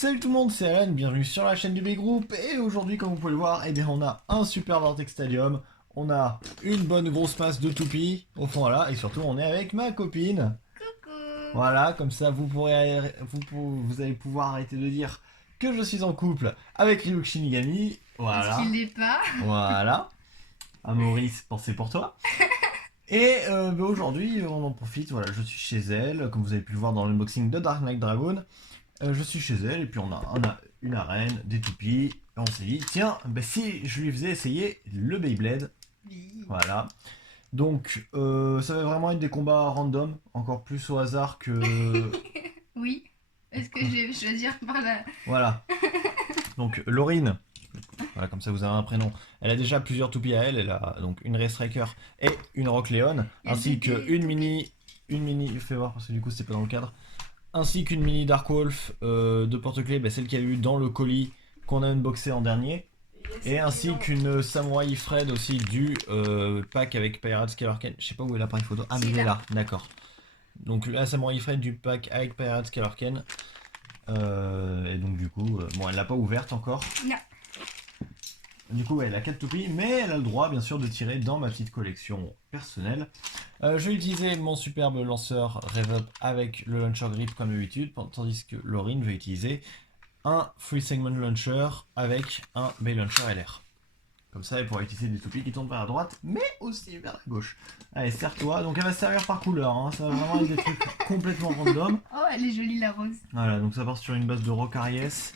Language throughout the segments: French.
Salut tout le monde, c'est Alan, bienvenue sur la chaîne du B-Group. Et aujourd'hui, comme vous pouvez le voir, eh bien, on a un super Vortex Stadium. On a une bonne grosse masse de toupies au fond là. Et surtout, on est avec ma copine. Coucou. Voilà, comme ça, vous allez pouvoir arrêter de dire que je suis en couple avec Ryuk Shinigami. Parce Voilà, qu'il l'est pas. voilà. À Maurice, pensez pour toi. Et aujourd'hui, on en profite. Voilà, je suis chez elle, comme vous avez pu le voir dans l'unboxing de Dark Knight Dragon. Je suis chez elle et puis on a une arène, des toupies. Et on s'est dit, tiens, bah, si je lui faisais essayer le Beyblade. Oui. Voilà. Donc, ça va vraiment être des combats random, encore plus au hasard que. Oui. Est-ce que je vais choisir par là? Voilà. Donc, Laurine, voilà, comme ça vous avez un prénom. Elle a déjà plusieurs toupies à elle. Elle a donc une Race Striker et une Rock Leon, Il y a ainsi des qu'une toupies. mini. Fais voir parce que du coup c'était pas dans le cadre. Ainsi qu'une mini Dark Wolf de porte-clés, bah, celle qu'il y a eu dans le colis qu'on a unboxé en dernier. Et ainsi qu'une Samurai Fred aussi du pack avec Pirates Calorken. Je sais pas où est l'appareil photo. Ah, mais il est là, d'accord. Donc la Samurai Fred du pack avec Pirates Calorken. Et donc du coup, bon, elle l'a pas ouverte encore. Non. Du coup, ouais, elle a 4 toupies, mais elle a le droit, bien sûr, de tirer dans ma petite collection personnelle. Je vais utiliser mon superbe lanceur Rev Up avec le launcher grip comme d'habitude, tandis que Laurine va utiliser un Free Segment Launcher avec un Bay Launcher LR. Comme ça, elle pourra utiliser des toupies qui tournent vers la droite, mais aussi vers la gauche. Allez, serre-toi. Donc, elle va se servir par couleur. Hein. Ça va vraiment être des trucs complètement random. Oh, elle est jolie la rose. Voilà, donc ça part sur une base de Rock Aries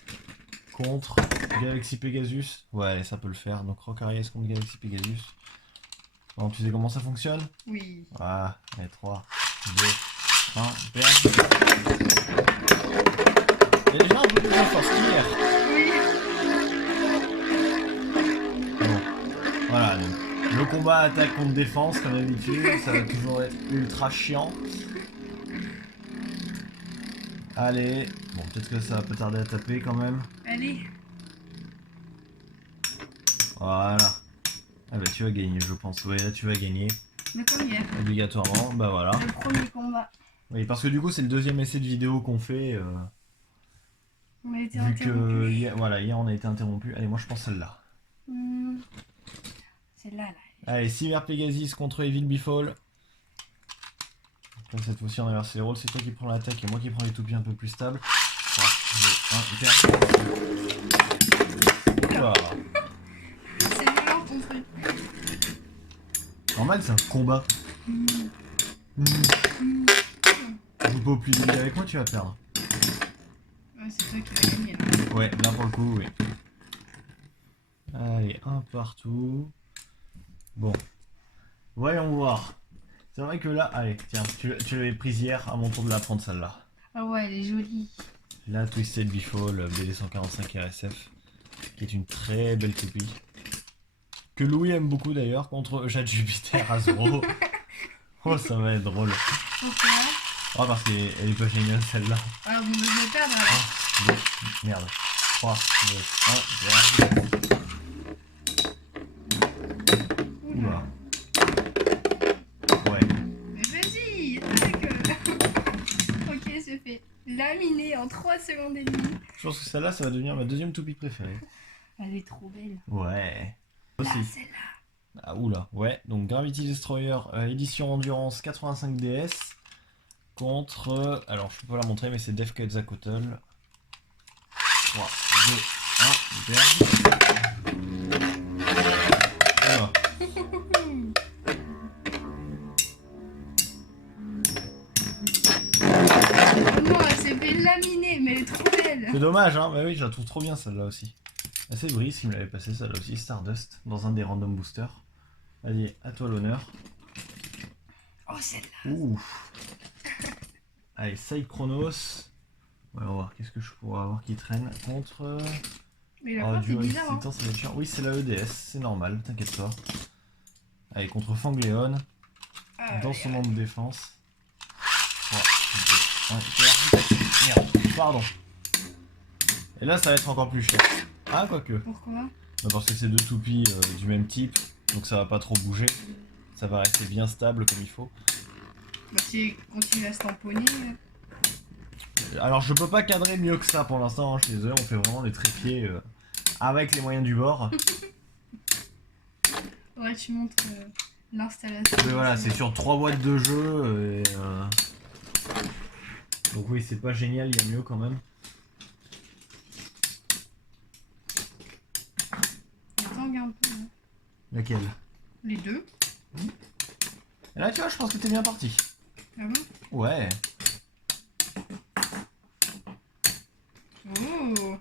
contre Galaxy Pegasus. Ouais, ça peut le faire. Donc, Rock Aries contre Galaxy Pegasus. Bon, tu sais comment ça fonctionne? Oui. Voilà, allez, 3, 2, 1, perce. Il y a déjà un peu plus de force qu'hier. Oui. Bon, voilà, donc le combat attaque contre défense, comme d'habitude, ça va toujours être ultra chiant. Allez, bon, peut-être que ça va pas tarder à taper quand même. Allez. Voilà. Ah bah tu vas gagner, je pense. Ouais, là tu vas gagner. Mais comme hier. Obligatoirement, bah voilà. Le premier combat. Oui, parce que du coup, c'est le deuxième essai de vidéo qu'on fait. On a été Vu que interrompu. hier, voilà, hier on a été interrompu. Allez, moi je pense celle-là. Celle-là, là. Allez, Cyber Pegasus contre Evil Befall. Comme cette fois-ci on a inversé les rôles, c'est toi qui prends l'attaque et moi qui prends les toupies un peu plus stables. 3, 2, 1, hyper. Oula. C'est violent ton truc. Normal, c'est un combat. Joue pas au plus débile avec moi, tu vas perdre. Ouais, c'est toi qui vas gagner là. Ouais, là pour le coup, oui. Allez, un partout. Bon. Voyons voir. C'est vrai que là, allez, tiens, tu l'avais prise hier, à mon tour de la prendre celle-là. Ah ouais, elle est jolie. La Twisted Befall BD145 RSF, qui est une très belle toupie. Que Louis aime beaucoup d'ailleurs, contre Jade Jupiter Hasbro. Oh, ça va être drôle. Pourquoi? Oh, parce qu'elle est pas géniale celle-là. Ah, vous me le perdre alors. 2, merde. 3, 2, 1, Oula. Ouais. Mais vas-y, attaque. Ok, c'est fait. Laminé en 3 secondes et demie. Je pense que celle-là, ça va devenir ma deuxième toupie préférée. Elle est trop belle. Ouais. Là, Aussi. celle-là. Ah, oula, ouais. Donc Gravity Destroyer édition Endurance 85 DS contre. Alors, je peux pas la montrer, mais c'est Def Quetzalcoatl. 3, 2, 1, merde. Voilà. Non, elle s'est fait laminer, mais elle est trop belle. C'est dommage, hein. Bah oui, je la trouve trop bien celle-là aussi. C'est Brice qui me l'avait passé celle-là aussi, Stardust, dans un des random boosters. Vas-y, à toi l'honneur. Oh, celle-là. Ouh. Allez, Side Chronos. Ouais, on va voir qu'est-ce que je pourrais avoir qui traîne contre. Mais la Oh, porte est duo bizarre, hein. Excitant, ça va être chiant. Oui, c'est la EDS, c'est normal, t'inquiète pas. Allez, contre Fangléon, Ah, dans son regarde. nombre de défense. 3, 2, 1, merde, pardon. Et là, ça va être encore plus cher. Ah, quoique. Pourquoi? Bah, parce que c'est deux toupies du même type, donc ça va pas trop bouger. Ça va rester bien stable comme il faut. Bah, si elle continue à se tamponner. Alors je peux pas cadrer mieux que ça pour l'instant, hein, je suis désolé, on fait vraiment des trépieds avec les moyens du bord. Ouais, tu montres l'installation. Mais voilà, c'est sur 3 boîtes de jeu. Et, donc oui, c'est pas génial, il y a mieux quand même. Tangue un peu. Hein. Laquelle? Les deux. Et là tu vois, je pense que t'es bien parti. Ah bon? Ouais. Oh.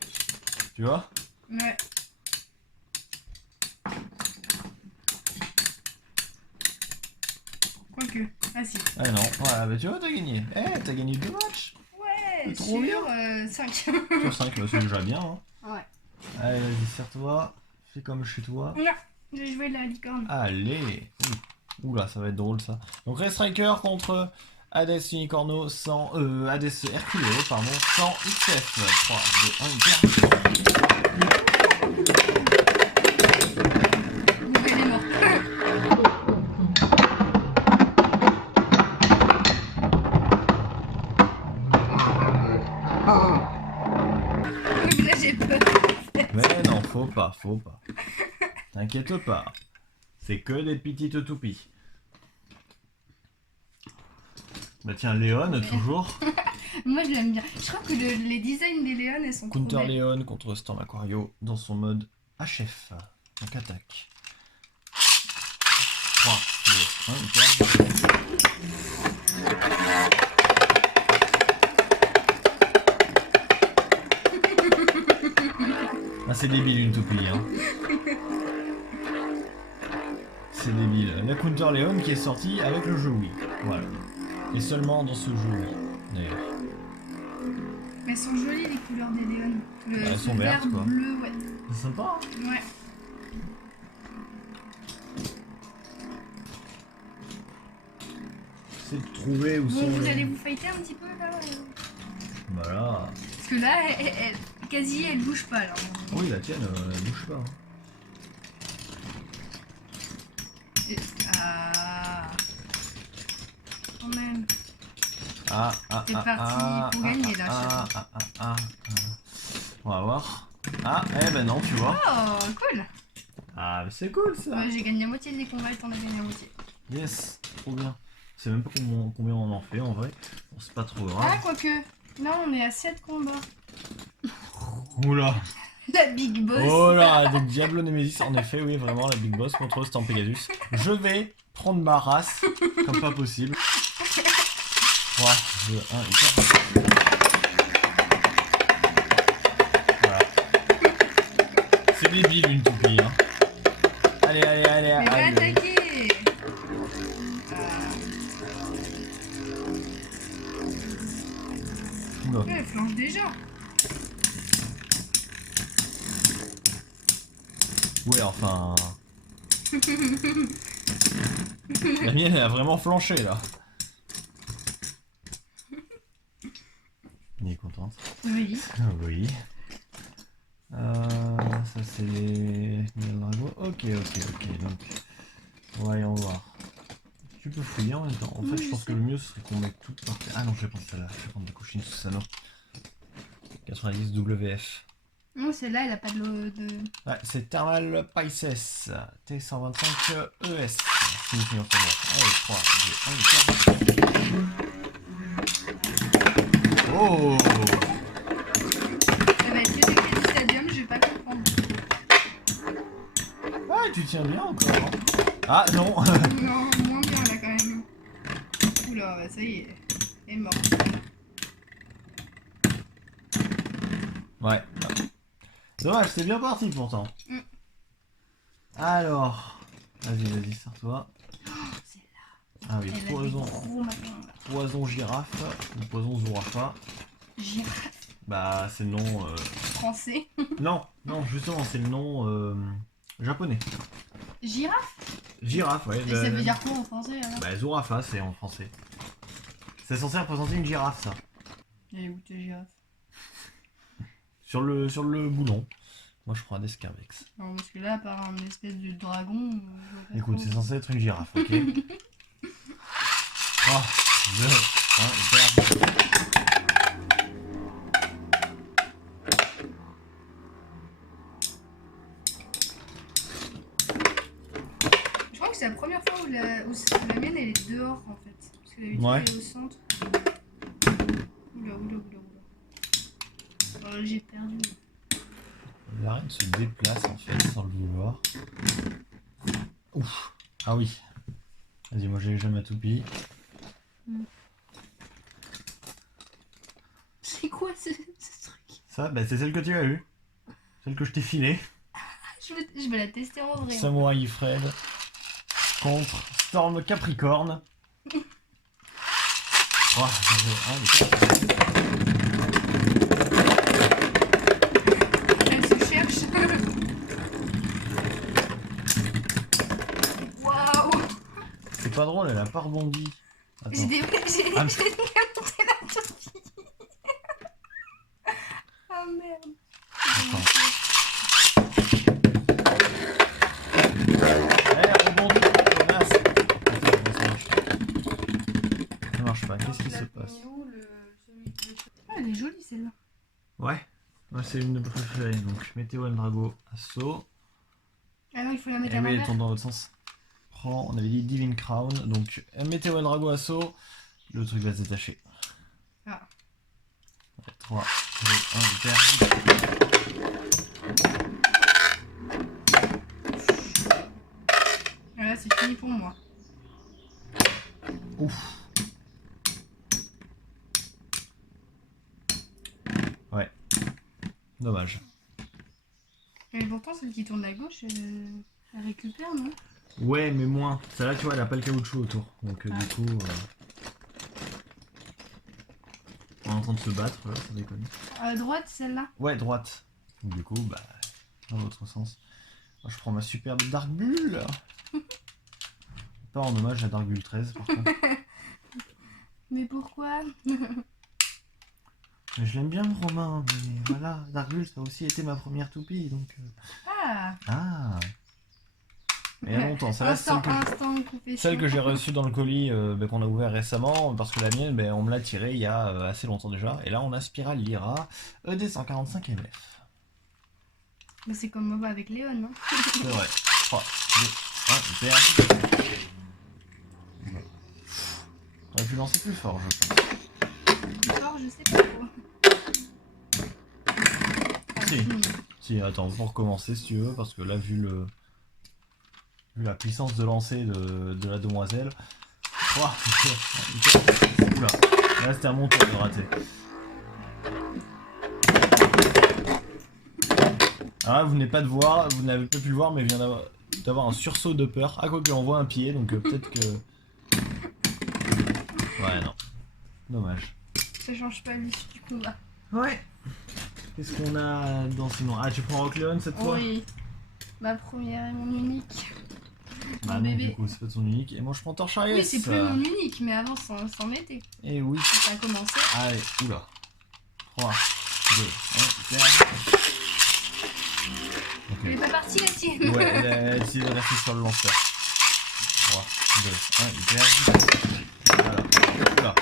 Tu vois? Ouais. Quoique. Ah si. Ah non, voilà, bah tu vois, t'as gagné. Eh, t'as gagné 2 matchs. Ouais, C'est trop sur 5. Sur 5, c'est déjà bien. Hein. Ouais. Allez, vas-y, serre-toi. Fais comme chez toi. Non, j'ai joué la licorne. Allez. Oula, ça va être drôle ça. Donc Ray Striker contre Hades Unicorno sans... Hades Herculeo, pardon, sans XF. 3, 2, 1, hyper. Elle est morte. Là j'ai peur. Mais non, faut pas. T'inquiète pas. C'est que des petites toupies. Bah tiens, Léon, Ouais. toujours. Moi je l'aime bien. Je crois que les designs des Léon elles sont trop Counter belles. Léon contre Storm Aquario dans son mode HF. Donc attaque. 3, 2, 1, hyper. Ah, c'est débile une toupie, hein. C'est débile. La Counter Léon qui est sortie avec le jeu Wii. Voilà. Et seulement dans ce jeu Wii, d'ailleurs. Mais elles sont jolies les couleurs des Léon. Elles sont vert, vertes, quoi. bleu, ouais. C'est sympa, hein. Ouais. C'est de trouver où Bon, sont... vous allez vous fighter un petit peu là Voilà. Parce que là, quasi elle bouge pas là. Oui, la tienne, elle bouge pas. Hein. Ah. Quand même. C'est parti pour gagner, là, On va voir. Ah, eh ben non, tu vois. Oh, cool. Ah, mais c'est cool ça. Ouais, j'ai gagné la moitié des combats et t'en as gagné la moitié. Yes, trop bien. Je sais même pas combien on en fait en vrai. Bon, c'est pas trop grave. Ah, quoique. Là, on est à 7 combats. Oula. La Big Boss. Oh là, des Diablo Nemesis, en effet, oui, vraiment, la Big Boss contre Storm Pegasus. Je vais prendre ma race, comme pas possible. 3, 2, 1, hyper. Voilà. C'est débile une toupie, hein. Allez, Mais va allez. attaquer. Oula. Ouais, elle flanche déjà. Ouais, enfin... La mienne, elle a vraiment flanché, là. Elle est contente. Oui. Ah oui. Ça c'est les dragons. Ok. Donc, voyons voir. Tu peux fouiller en même temps. En fait, je pense que le mieux ce serait qu'on mette tout par terre. Ah non, je vais prendre celle-là. Je vais prendre des cochines sous sa 90 WF. Non, celle-là, elle a pas de l'eau de. Ouais, c'est Thermal Pisces T125 ES. Signifie en fait. Allez, 3, 2, 1, oh! Ça va être que des crédits stadium, je vais pas comprendre. Ah, tu tiens bien encore. Hein. Ah non! Non, moins bien là quand même. Oula, bah, ça y est. Elle est morte. Ouais. Dommage, c'est bien parti pourtant. Alors, vas-y, sors-toi. C'est là. Ah oui, Elle a des poison, gros matins là. poison girafe ou poison zourafa. Girafe Bah, c'est le nom. français. Non, justement, c'est le nom japonais. Girafe. Girafe, ouais. Et ça veut dire quoi en français alors? Bah, zourafa, c'est en français. C'est censé représenter une girafe, ça. Elle est où ta girafe? Sur le boulon. Moi, je prends un escarbex. Non, parce que là, par un espèce de dragon. Je vois pas Écoute, trop. c'est censé être une girafe, ok? 3, 2, 1, hyper. c'est la première fois où la mienne elle est dehors en fait. Parce que d'habitude Ouais. elle est au centre. Oula. Oh, j'ai perdu. La reine se déplace en fait sans le vouloir. Ouf. Ah oui. Vas-y, moi j'ai déjà ma toupie. C'est quoi ce truc? Ça, bah, c'est celle que tu as eue. Celle que je t'ai filée. Je vais la tester en vrai. Samouraï Fred contre Storm Capricorne. Oh, Elle se cherche. Waouh. c'est pas drôle, elle a pas rebondi. J'ai Attends. démonté Ah, la toupie. Oh merde. Attends. Elle rebondit, connasse. Attends, ça marche pas. Qu'est-ce qui se passe? Ah, elle est jolie celle-là. Ouais, moi c'est une de mes préférées. Donc Météo Drago, assaut. Ah non, il faut la mettre Et à oui, elle l'envers. tourne dans l'autre sens. Prends, on avait dit Divine Crown. Donc Météo Drago, assaut. Le truc va se détacher. Ah. 3, 2, 1, hyper. Voilà, c'est fini pour moi. Ouf. Ouais. Dommage. Mais pourtant, celle qui tourne à gauche, elle récupère, non? Ouais, mais moins. Celle-là, tu vois, elle a pas le caoutchouc autour. Donc du coup, on est en train de se battre, là, ça déconne. À droite, celle-là. Ouais, droite. Donc, du coup, bah, dans l'autre sens. Moi, je prends ma superbe Dark Bull. Pas en hommage à Dark Bull 13, par contre. Mais pourquoi? Mais je l'aime bien, Romain, mais voilà, Dark Bull, ça a aussi été ma première toupie, donc... Ah. Ah. Mais il y a longtemps, celle-là, c'est Instant confession. celle que j'ai reçue dans le colis qu'on a ouvert récemment, parce que la mienne, on me l'a tirée il y a assez longtemps déjà. Et là, on a Spiral Lyra ED 145 MF. Mais c'est comme moi avec Léon, non? C'est vrai. 3, 2, 1, hyper. J'aurais pu lancer plus fort, je pense. Plus fort, je sais pas trop. Si. Si, attends, faut recommencer si tu veux, parce que là, vu la puissance de lancer de la demoiselle. 3, 2, 1, oula. Là, c'était à mon tour de rater. Alors là, vous n'avez pas de voir, vous n'avez pas pu le voir, mais je viens d'avoir un sursaut de peur. Ah, quoi qu'on voit un pied, donc peut-être que... Ouais, non. Dommage. Ça change pas l'issue du combat. Ouais. Qu'est-ce qu'on a dans ce nom? Ah, tu prends Rock Leon cette fois? Oui. Ma première et mon unique. Bah Mon non, bébé. du coup, c'est pas ton unique. Et moi, je prends Torcharius. Oui, c'est plus mon unique, mais avant, c'en était. Et oui. Quand ça a commencé. Allez, oula. 3, 2, 1, hyper. Elle est Ok. pas partie la tienne. Ouais, elle est restée sur le lanceur. 3, 2, 1, hyper. Voilà. Oula.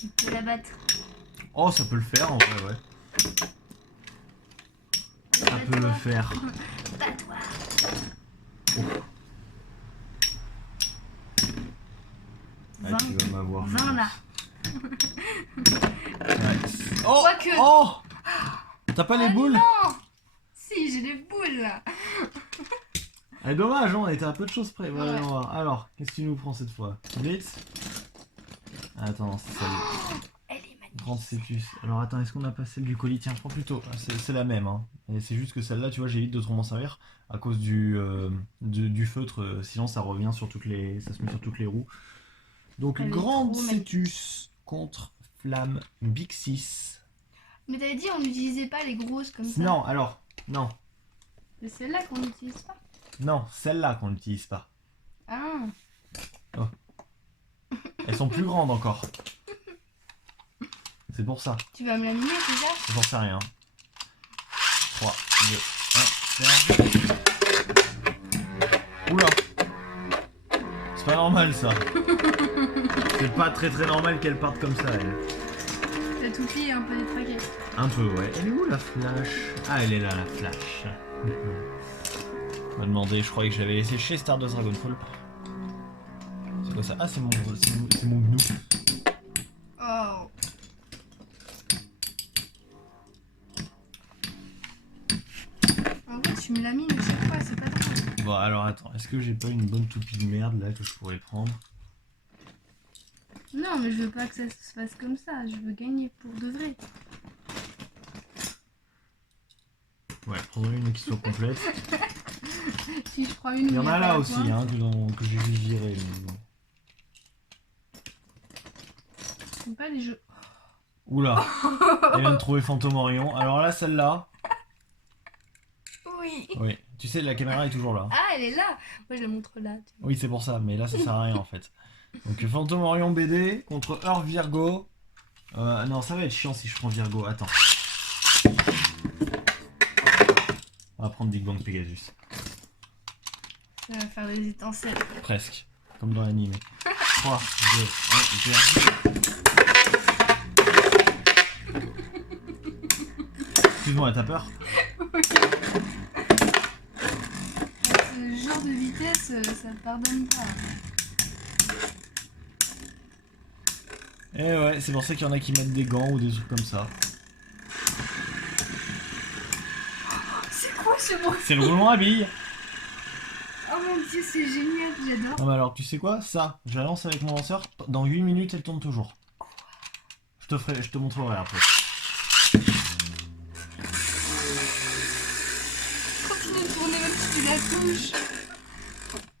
Tu peux la battre. Oh, ça peut le faire en vrai, ouais. Ça peut le faire. Bats-toi. Ah, tu vas m'avoir. 20 là. Ouais. Oh, Quoique. oh. T'as pas les Ah boules? non. Si, j'ai des boules là. Ah, dommage, on était à peu de choses près. Voilà, Ouais. on va voir. Alors, qu'est-ce que tu nous prends cette fois? Blitz? Attends, c'est celle. Elle est magnifique. Grande Cétus. Alors attends, est-ce qu'on a pas celle du colis? Tiens, prends plutôt. Ah, c'est la même, hein. Et c'est juste que celle-là, tu vois, j'évite de trop m'en servir à cause du feutre. Sinon, ça revient sur toutes les, ça se met sur toutes les roues. Donc, Elle est Grande trop Cétus contre Flamme Big 6. Mais t'avais dit on n'utilisait pas les grosses comme ça. Non, alors, non, C'est celle-là qu'on n'utilise pas. non, celle-là qu'on n'utilise pas. Ah. Elles sont plus grandes encore. C'est pour ça. Tu vas me la miner déjà? J'en sais rien. 3, 2, 1, ferme. Oula. C'est pas normal ça. C'est pas très normal qu'elle parte comme ça, elle. La toupie est un peu détraquée. Un peu, ouais. Elle est où la flash? Ah, elle est là, la flash. On m'a demandé, je croyais que je l'avais laissé chez Stardust Dragonfall. C'est quoi ça? Ah, c'est mon gnou. Oh. En vrai, tu me lamines à chaque fois, c'est pas drôle. Bon, alors attends, est-ce que j'ai pas une bonne toupie de merde là que je pourrais prendre? Non, mais je veux pas que ça se fasse comme ça. Je veux gagner pour de vrai. Ouais, prendre une qui soit complète. Si je prends une. Il y en a pas là la aussi, pointe. hein, que j'ai vu virer. Mais bon. C'est pas les jeux. Oula, elle vient de trouver Fantôme Orion. Alors là, celle-là. Oui. Oui, tu sais, la caméra est toujours là. Ah, elle est là. Moi, je la montre là. tu vois. Oui, c'est pour ça, mais là, ça sert à rien en fait. Donc, Fantôme Orion BD contre Earth Virgo. Non, ça va être chiant si je prends Virgo. Attends. On va prendre Big Bang Pegasus. Ça va faire des étincelles. Presque. Comme dans l'anime. 3, 2, 1, Excuse-moi, t'as peur? Ce genre de vitesse, ça pardonne pas. Eh ouais, c'est pour ça qu'il y en a qui mettent des gants ou des trucs comme ça. C'est quoi ce bruit? C'est le roulement à billes. Oh mon dieu, c'est génial, j'adore. Non mais alors, tu sais quoi? Ça, je la lance avec mon lanceur. Dans 8 minutes, elle tourne toujours. Je te montrerai après. Continue de tourner même si tu la touches.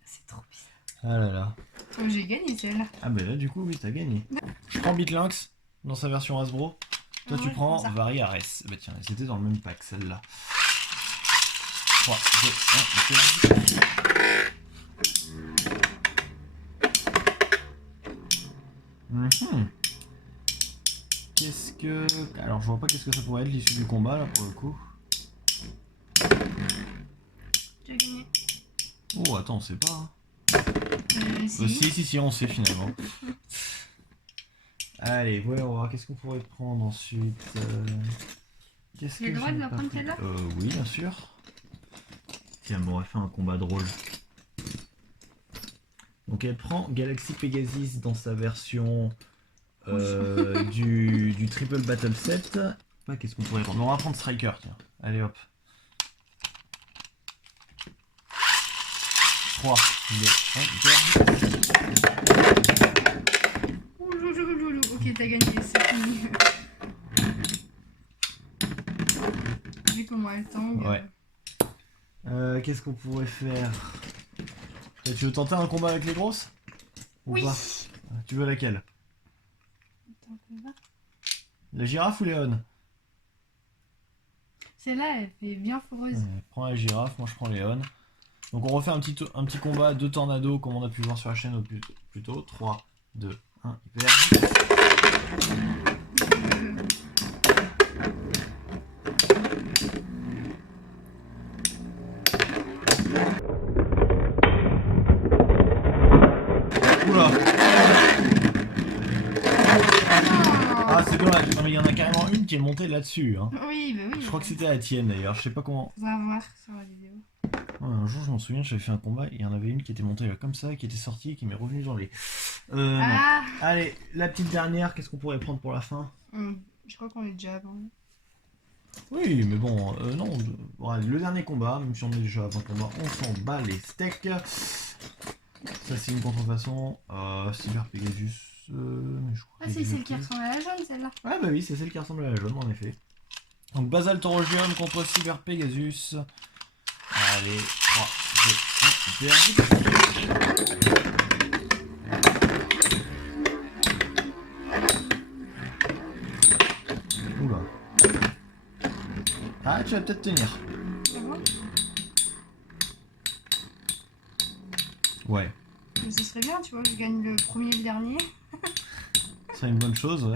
C'est trop bizarre. Ah là là. Oh, j'ai gagné celle-là. Ah bah là, du coup, oui, t'as gagné. Je prends Bitlynx dans sa version Hasbro. Toi, tu Ouais, prends comme ça. Vari Ares. Bah tiens, c'était dans le même pack, celle-là. 3, 2, 1, Qu'est-ce que... Alors, je vois pas qu'est-ce que ça pourrait être l'issue du combat, là, pour le coup. J'ai gagné. Oh, attends, on sait pas. Hein. Si, on sait finalement. Allez, voyons voir. Qu'est-ce qu'on pourrait prendre ensuite Qu'est-ce J'ai le que droit de j'ai la pas prendre pris celle-là Oui, bien sûr. Tiens, on aurait fait un combat drôle. Donc elle prend Galaxy Pegasus dans sa version du Triple Battle Set. Ah, qu'est-ce qu'on pourrait prendre? On va prendre Striker, tiens. Allez hop. 3, 2, 1, Ok, t'as gagné, c'est fini. Vu comment elle tangue. Ouais. Qu'est-ce qu'on pourrait faire? Tu veux tenter un combat avec les grosses? Ou Oui. pas? Tu veux laquelle? Attends, on va. La girafe ou Léon? Celle-là, elle fait bien foreuse. Prends la girafe, moi je prends Léon. Donc on refait un petit combat de tornado comme on a pu voir sur la chaîne plus tôt. 3, 2, 1, hyper. Oula! Ah c'est dommage, non mais il y en a carrément une qui est montée là-dessus. Hein. Oui, bah oui. Je crois que c'était la tienne d'ailleurs, je sais pas comment. Faudra voir sur la vidéo. Ouais, un jour je m'en souviens, j'avais fait un combat, il y en avait une qui était montée là comme ça, qui était sortie et qui m'est revenue dans les... Non. Ah Allez, la petite dernière, qu'est-ce qu'on pourrait prendre pour la fin? Je crois qu'on est déjà avant. Oui, mais bon, non. Bon, allez, le dernier combat, même si on est déjà avant le combat, on s'en bat les steaks. Ça, c'est une contrefaçon. Cyber Pegasus. Mais je crois Ah, que c'est j'ai celle pris. qui ressemble à la jaune, celle-là. Ouais, bah oui, c'est celle qui ressemble à la jaune, en effet. Donc, Basal Taurogium contre Cyber Pegasus. Allez, 3, 2, 1, super. Oula. Ah, tu vas peut-être tenir. Ça va? Ouais, Mais ce serait bien, tu vois, je gagne le premier et le dernier. ce serait une bonne chose, ouais.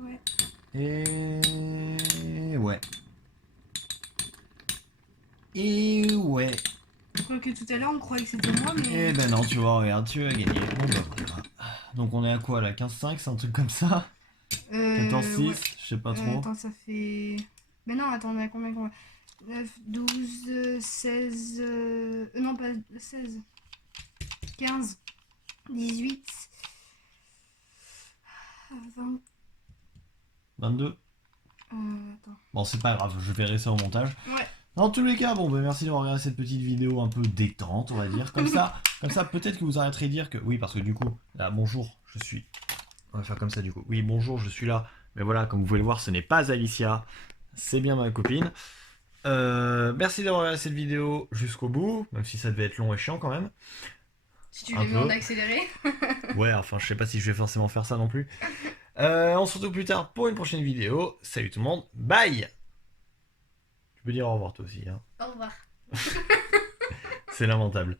Ouais. Et ouais. Et ouais. Quoique tout à l'heure, on croyait que c'était moi, mais... Eh ben non, tu vois, regarde, tu as gagné. Bon bah voilà. Donc on est à quoi là? 15-5, c'est un truc comme ça? 14-6, Ouais. je sais pas trop. Attends, ça fait... Mais non, attends, on est à combien? 9, 12, 16... Non, pas 16. 15, 18... 20... 22. Attends. Bon, c'est pas grave, je verrai ça au montage. Ouais. Dans tous les cas, bon, ben merci d'avoir regardé cette petite vidéo un peu détente, on va dire. Comme ça, peut-être que vous arrêterez de dire que... Oui, parce que du coup, là, bonjour, je suis... On va faire comme ça du coup. Oui, bonjour, je suis là. Mais voilà, comme vous pouvez le voir, ce n'est pas Alicia. C'est bien ma copine. Merci d'avoir regardé cette vidéo jusqu'au bout, même si ça devait être long et chiant quand même. Si tu Un lui demandes peu. d'accélérer. Ouais, enfin, je sais pas si je vais forcément faire ça non plus. On se retrouve plus tard pour une prochaine vidéo. Salut tout le monde, bye! Tu peux dire au revoir toi aussi, hein. Au revoir. C'est lamentable.